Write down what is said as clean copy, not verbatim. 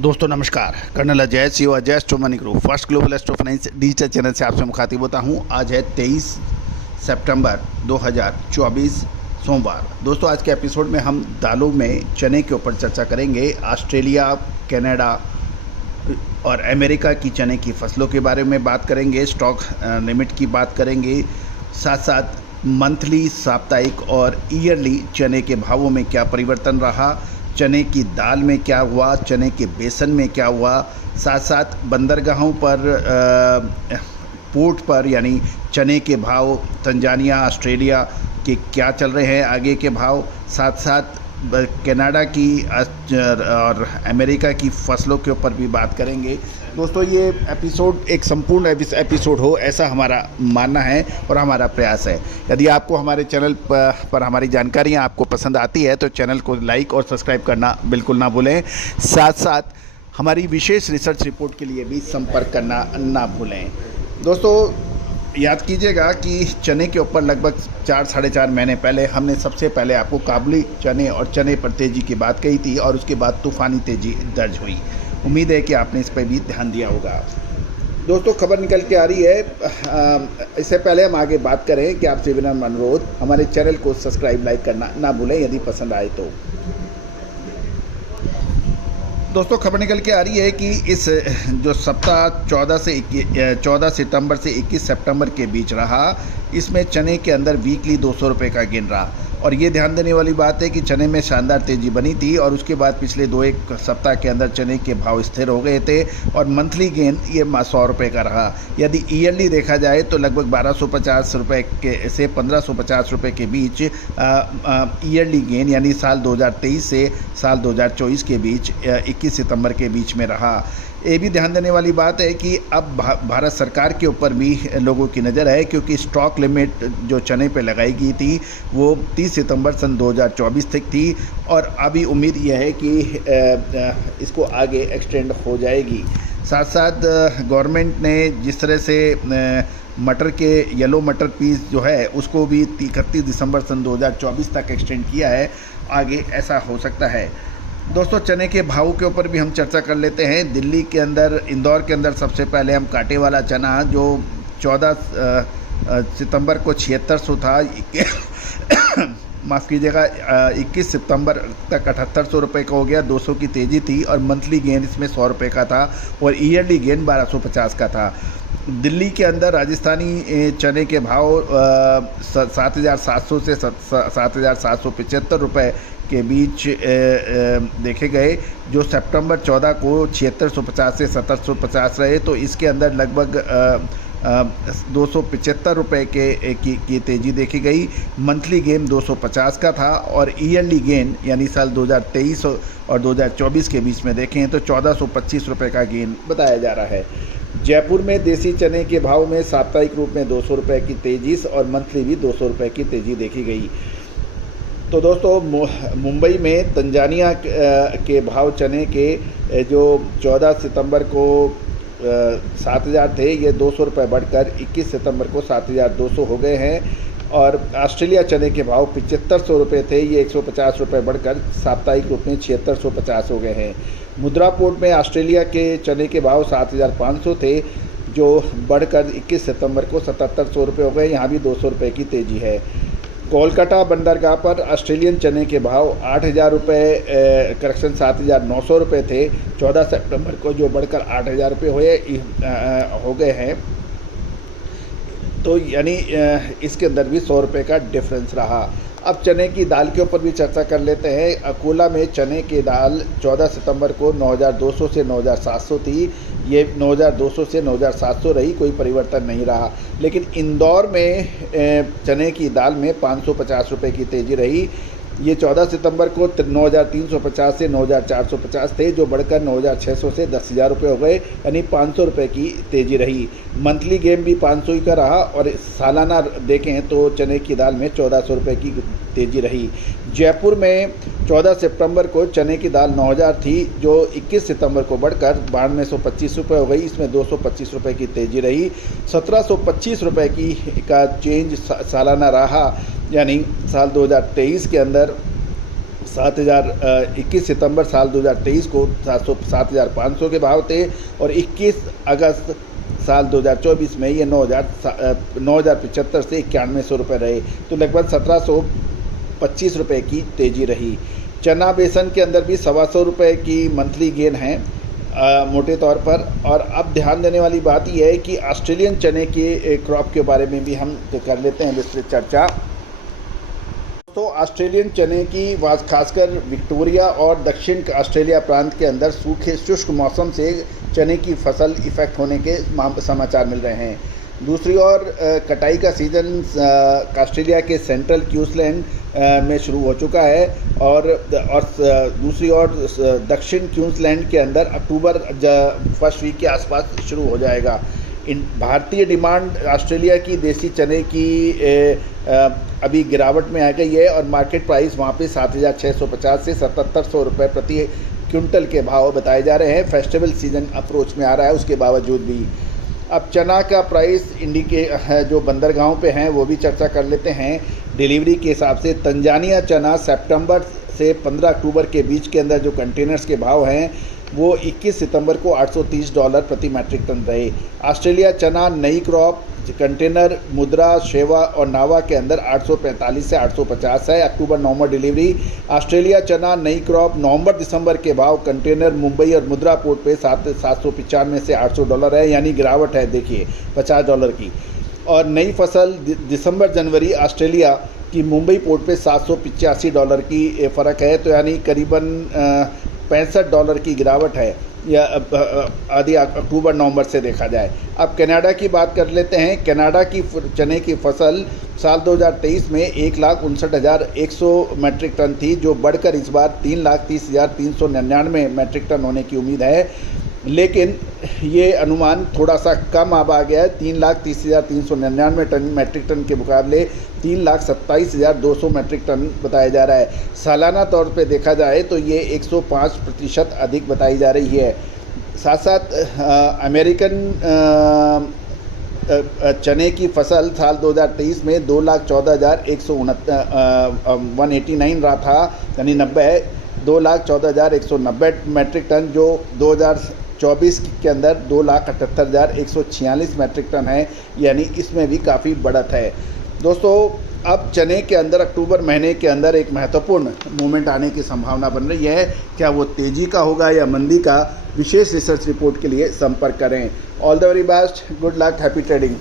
दोस्तों नमस्कार। Colonel Ajay CEO Ajay Astro Money Group first global astro finance digital channel से आपसे मुखातिब होता हूं। आज है 23 सितंबर 2024 सोमवार। दोस्तों आज के एपिसोड में हम दालों में चने के ऊपर चर्चा करेंगे। ऑस्ट्रेलिया, कनाडा और अमेरिका की चने की फसलों के बारे में बात करेंगे। स्टॉक लिमिट की बात करेंगे। साथ साथ मंथली, साप्ताहिक और ईयरली चने के भावों में क्या परिवर्तन रहा, चने की दाल में क्या हुआ, चने के बेसन में क्या हुआ, साथ साथ बंदरगाहों पर पोर्ट पर यानी चने के भाव तंजानिया, ऑस्ट्रेलिया के क्या चल रहे हैं, आगे के भाव, साथ साथ कनाडा की और अमेरिका की फसलों के ऊपर भी बात करेंगे। दोस्तों ये एपिसोड एक संपूर्ण एपिसोड हो ऐसा हमारा मानना है और हमारा प्रयास है। यदि आपको हमारे चैनल पर हमारी जानकारियाँ आपको पसंद आती है तो चैनल को लाइक और सब्सक्राइब करना बिल्कुल ना भूलें। साथ साथ हमारी विशेष रिसर्च रिपोर्ट के लिए भी संपर्क करना ना भूलें। दोस्तों याद कीजिएगा कि चने के ऊपर लगभग 4-4.5 महीने पहले हमने सबसे पहले आपको काबुली चने और चने पर तेज़ी की बात कही थी और उसके बाद तूफ़ानी तेज़ी दर्ज हुई। उम्मीद है कि आपने इस पर भी ध्यान दिया होगा। दोस्तों खबर निकल के आ रही है। इससे पहले हम आगे बात करें कि आपसे विनम्र अनुरोध, हमारे चैनल को सब्सक्राइब लाइक करना ना भूलें यदि पसंद आए तो। दोस्तों खबर निकल के आ रही है कि इस जो सप्ताह 14 सितंबर से 21 सितंबर के बीच रहा, इसमें चने के अंदर वीकली 200 रुपये का गेन रहा। और ये ध्यान देने वाली बात है कि चने में शानदार तेज़ी बनी थी और उसके बाद पिछले 2-1 सप्ताह के अंदर चने के भाव स्थिर हो गए थे और मंथली गेन ये 100 रुपये का रहा। यदि ईयरली देखा जाए तो लगभग 1250 रुपये के से 1550 रुपये के बीच ईयरली गेन यानी साल 2023 से साल 2024 के बीच 21 सितंबर के बीच में रहा। ये भी ध्यान देने वाली बात है कि अब भारत सरकार के ऊपर भी लोगों की नज़र है, क्योंकि स्टॉक लिमिट जो चने पे लगाई गई थी वो 30 सितंबर सन 2024 तक थी और अभी उम्मीद यह है कि इसको आगे एक्सटेंड हो जाएगी। साथ साथ गवर्नमेंट ने जिस तरह से मटर के येलो मटर पीस जो है उसको भी 31 दिसंबर सन 2024 तक एक्सटेंड किया है, आगे ऐसा हो सकता है। दोस्तों चने के भाव के ऊपर भी हम चर्चा कर लेते हैं। दिल्ली के अंदर, इंदौर के अंदर सबसे पहले हम कांटे वाला चना जो 14 सितंबर को 7600 था माफ़ कीजिएगा 21 सितंबर तक 7800 रुपये का हो गया। 200 की तेज़ी थी और मंथली गेन इसमें 100 रुपये का था और ईयरली गेन 1250 का था। दिल्ली के अंदर राजस्थानी चने के भाव 7700 से 7775 रुपये के बीच देखे गए, जो सितंबर 14 को 7650 से 7750 रहे। तो इसके अंदर लगभग 275 रुपये की तेज़ी देखी गई। मंथली गेन 250 का था और ईयरली गेन यानी साल 2023 और 2024 के बीच में देखें तो 1425 रुपये का गेन बताया जा रहा है। जयपुर में देसी चने के भाव में साप्ताहिक रूप में 200 रुपये की तेज़ी और मंथली भी 200 रुपये की तेज़ी देखी गई। तो दोस्तों मुंबई में तंजानिया के भाव चने के जो 14 सितंबर को 7000 थे, ये 200 रुपये बढ़कर 21 सितंबर को 7200 हो गए हैं। और ऑस्ट्रेलिया चने के भाव 7500 रुपये थे, ये 150 रुपये बढ़कर साप्ताहिक रूप में 7650 हो गए हैं। मुद्रा पोर्ट में ऑस्ट्रेलिया के चने के भाव 7500 थे, जो बढ़कर 21 सितंबर को 7700 रुपये हो गए, यहाँ भी 200 रुपये की तेज़ी है। कोलकाता बंदरगाह पर ऑस्ट्रेलियन चने के भाव 8000 रुपये 7900 रुपये थे 14 सितंबर को, जो बढ़कर 8000 रुपये हो गए हैं। तो यानी इसके अंदर भी 100 रुपये का डिफरेंस रहा। अब चने की दाल के ऊपर भी चर्चा कर लेते हैं। अकोला में चने की दाल 14 सितंबर को 9200 से 9700 थी, ये 9200 से 9700 रही, कोई परिवर्तन नहीं रहा। लेकिन इंदौर में चने की दाल में 550 रुपये की तेज़ी रही, ये 14 सितंबर को 9350 से 9450 थे, जो बढ़कर 9600 से 10000 रुपये हो गए, यानी 500 रुपये की तेज़ी रही। मंथली गेम भी 500 ही का रहा और सालाना देखें तो चने की दाल में 1400 रुपये की तेज़ी रही। जयपुर में 14 सितंबर को चने की दाल 9000 थी, जो 21 सितंबर को बढ़कर 9225 रुपये हो गई, इसमें 225 रुपये की तेज़ी रही। 1725 रुपये का चेंज सालाना रहा, यानी साल 2023 के अंदर 21 सितंबर साल 2023 को 7,500 के भाव थे और 21 अगस्त साल 2024 में ये 9,075 से 9100 रुपये रहे, तो लगभग 1,725 रुपये की तेज़ी रही। चना बेसन के अंदर भी 125 रुपये की मंथली गेन है मोटे तौर पर। और अब ध्यान देने वाली बात यह है कि ऑस्ट्रेलियन चने के क्रॉप के बारे में भी हम कर लेते हैं विस्तृत चर्चा। तो ऑस्ट्रेलियन चने की खासकर विक्टोरिया और दक्षिण ऑस्ट्रेलिया प्रांत के अंदर सूखे शुष्क मौसम से चने की फसल इफेक्ट होने के समाचार मिल रहे हैं। दूसरी ओर कटाई का सीज़न ऑस्ट्रेलिया के सेंट्रल क्वींसलैंड में शुरू हो चुका है और दूसरी ओर दक्षिण क्वींसलैंड के अंदर अक्टूबर फर्स्ट वीक के आसपास शुरू हो जाएगा। भारतीय डिमांड ऑस्ट्रेलिया की देसी चने की अभी गिरावट में आ गई है और मार्केट प्राइस वहाँ पे 7,650 से 7,700 रुपये प्रति क्विंटल के भाव बताए जा रहे हैं। फेस्टिवल सीज़न अप्रोच में आ रहा है, उसके बावजूद भी। अब चना का प्राइस जो बंदरगाहों पे हैं वो भी चर्चा कर लेते हैं। डिलीवरी के हिसाब से तंजानिया चना सितंबर से 15 अक्टूबर के बीच के अंदर जो कंटेनर्स के भाव हैं वो 21 सितंबर को $830 प्रति मैट्रिक टन रहे। ऑस्ट्रेलिया चना नई क्रॉप कंटेनर मुद्रा, शेवा और नावा के अंदर 845 से 850 है अक्टूबर नवंबर डिलीवरी। ऑस्ट्रेलिया चना नई क्रॉप नवंबर दिसंबर के भाव कंटेनर मुंबई और मुद्रा पोर्ट पे 795 से $800 है, यानी गिरावट है देखिए $50 की। और नई फसल दिसंबर जनवरी ऑस्ट्रेलिया की मुंबई पोर्ट पे $785 की फ़र्क है, तो यानी करीबन $65 की गिरावट है या आदि अक्टूबर नवंबर से देखा जाए। अब कनाडा की बात कर लेते हैं। कनाडा की चने की फसल साल 2023 में 1,59,100 मैट्रिक टन थी, जो बढ़कर इस बार 3,30,399 मैट्रिक टन होने की उम्मीद है, लेकिन ये अनुमान थोड़ा सा कम अब आ गया है। 3,30,399 टन मैट्रिक टन के मुकाबले 3,27,200 मैट्रिक टन बताया जा रहा है। सालाना तौर पे देखा जाए तो ये 105% अधिक बताई जा रही है। साथ साथ अमेरिकन चने की फसल साल 2023 में 2,14,189 रहा था, यानी 90 है, 2,14,190 मैट्रिक टन, जो 2024 के अंदर 2,78,146 मैट्रिक टन है, यानी इसमें भी काफ़ी बढ़त है। दोस्तों, अब चने के अंदर अक्टूबर महीने के अंदर एक महत्वपूर्ण मूवमेंट आने की संभावना बन रही है। क्या वो तेज़ी का होगा या मंदी का? विशेष रिसर्च रिपोर्ट के लिए संपर्क करें। All the very best, good luck, happy trading.